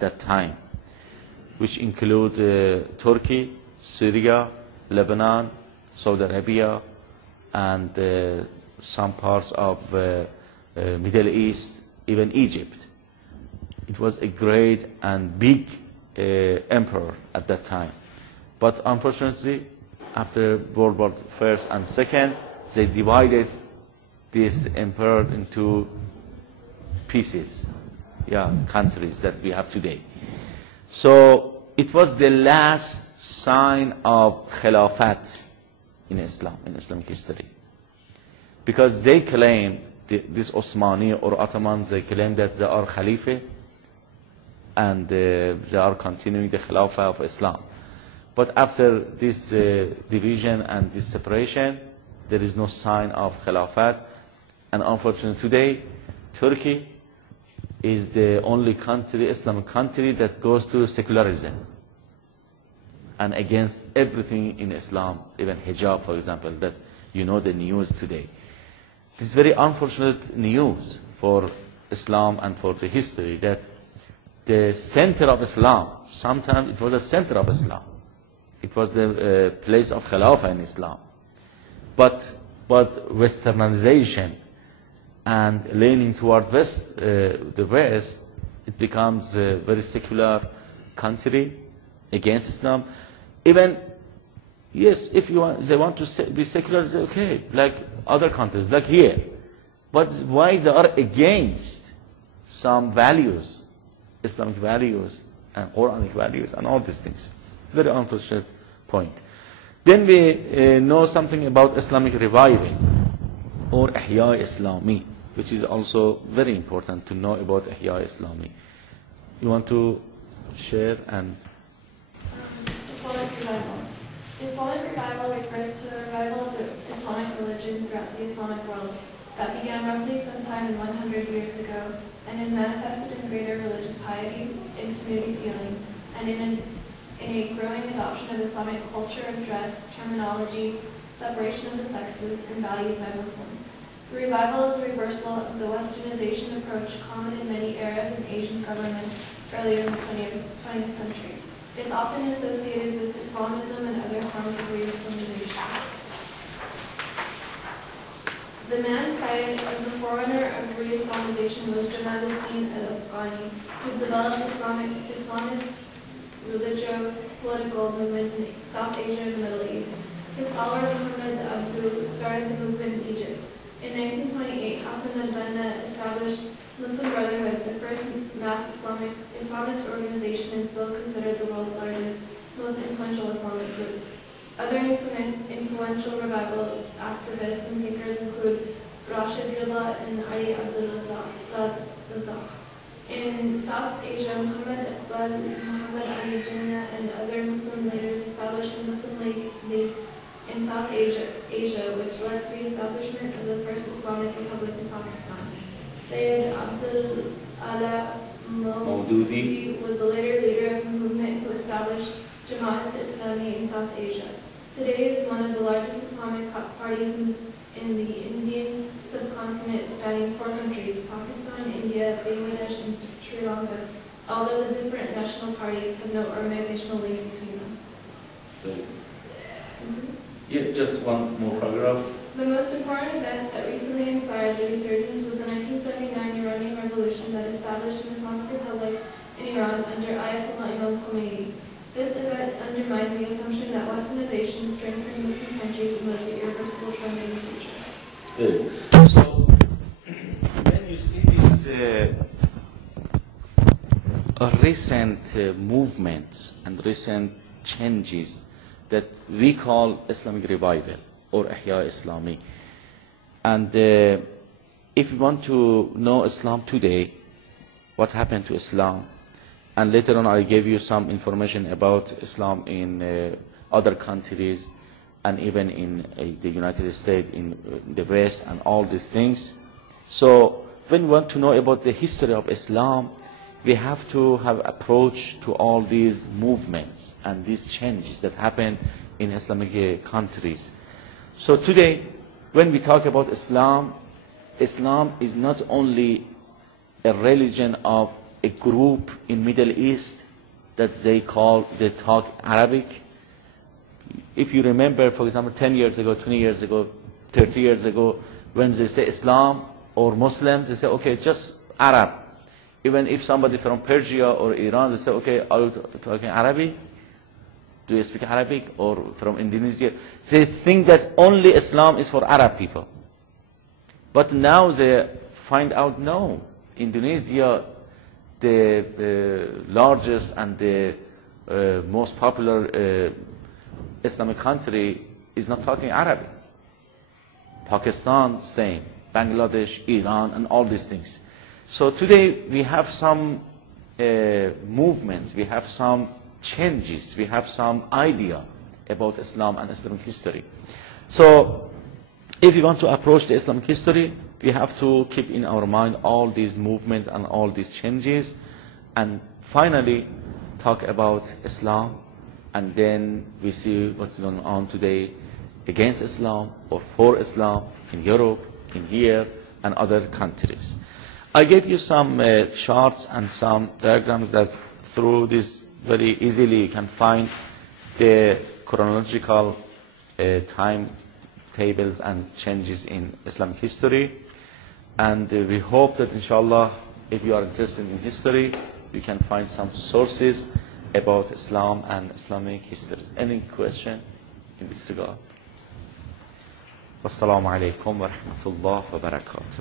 at that time, which include Turkey, Syria, Lebanon, Saudi Arabia, and some parts of Middle East, even Egypt. It was a great and big emperor at that time. But unfortunately, after World War I and II, they divided this emperor into pieces, countries that we have today. So it was the last sign of Khilafat in Islam, in Islamic history. Because they claim, this Osmani or Ottomans, they claim that they are Khalifa and they are continuing the Khilafah of Islam. But after this division and this separation, there is no sign of Khilafat. And unfortunately today, Turkey is the only country, Islamic country, that goes to secularism and against everything in Islam, even hijab, for example, that you know the news today. This is very unfortunate news for Islam and for the history, that the center of Islam, sometimes it was the center of Islam. It was the place of Khilafah in Islam. But Westernization and leaning toward the West, it becomes a very secular country against Islam. Even, yes, if they want to be secular, it's okay, like other countries, like here. But why they are against some values, Islamic values and Quranic values and all these things? It's a very unfortunate point. Then we know something about Islamic revival or Ihya Islami, which is also very important to know about Ihya Islami. You want to share? And Islamic revival. Islamic revival refers to the revival of the Islamic religion throughout the Islamic world that began roughly sometime in 100 years ago and is manifested in greater religious piety, in community feeling, and in a growing adoption of Islamic culture and dress, terminology, separation of the sexes, and values by Muslims. The revival is a reversal of the Westernization approach common in many Arab and Asian governments earlier in the 20th century. It is often associated with Islamism and other forms of re-Islamization. The man cited as the forerunner of re-Islamization was Jamal al-Afghani, who developed Islamist religio-political movements in South Asia and the Middle East. His follower Mohammad Reza started the movement in Egypt. In 1928, Hassan al-Banna established Muslim Brotherhood, the first mass Islamist organization and still considered the world's largest, most influential Islamic group. Other influential revival activists and thinkers include Rashid Rida and Ali Abdul-Razak. In South Asia, Muhammad Iqbal, Muhammad Ali Jinnah, and other Muslim leaders established the Muslim League in South Asia, which led to the establishment of the first Islamic Republic in Pakistan. Sayyid Abdul Ala Maududi was the later leader of the movement who established Jamaat Islami in South Asia. Today is one of the largest Islamic parties in the Indian subcontinent, spanning 4 countries, Pakistan, India, Bangladesh, and Sri Lanka, although the different national parties have no organizational link between them. Yeah, just one more paragraph. The most important event that recently inspired the resurgence was the 1979 Iranian Revolution that established an Islamic Republic in Iran under Ayatollah Imam Khomeini. This event undermined the assumption that Westernization strengthened Muslim countries and was the irreversible trend in the future. Good. So, when you see these recent movements and recent changes that we call Islamic revival or Ihya Islami, and if you want to know Islam today, what happened to Islam, and later on I gave you some information about Islam in other countries and even in the United States, in the West, and all these things. So when we want to know about the history of Islam, we have to have approach to all these movements and these changes that happen in Islamic countries. So today, when we talk about Islam, Islam is not only a religion of a group in Middle East that they talk Arabic. If you remember, for example, 10 years ago, 20 years ago, 30 years ago, when they say Islam or Muslims, they say, okay, just Arab. Even if somebody from Persia or Iran, they say, okay, are you talking Arabic? Do you speak Arabic? Or from Indonesia? They think that only Islam is for Arab people. But now they find out, no, Indonesia, the largest and the most popular Islamic country, is not talking Arabic. Pakistan, same. Bangladesh, Iran, and all these things. So today we have some movements, we have some changes, we have some idea about Islam and Islamic history. So if you want to approach the Islamic history, we have to keep in our mind all these movements and all these changes, and finally talk about Islam, and then we see what's going on today against Islam or for Islam in Europe, in here, and other countries. I gave you some charts and some diagrams that through this very easily you can find the chronological timetables and changes in Islamic history. And we hope that, inshallah, if you are interested in history, you can find some sources about Islam and Islamic history. Any question in this regard? Wassalamu alaikum wa rahmatullah wa barakatuh.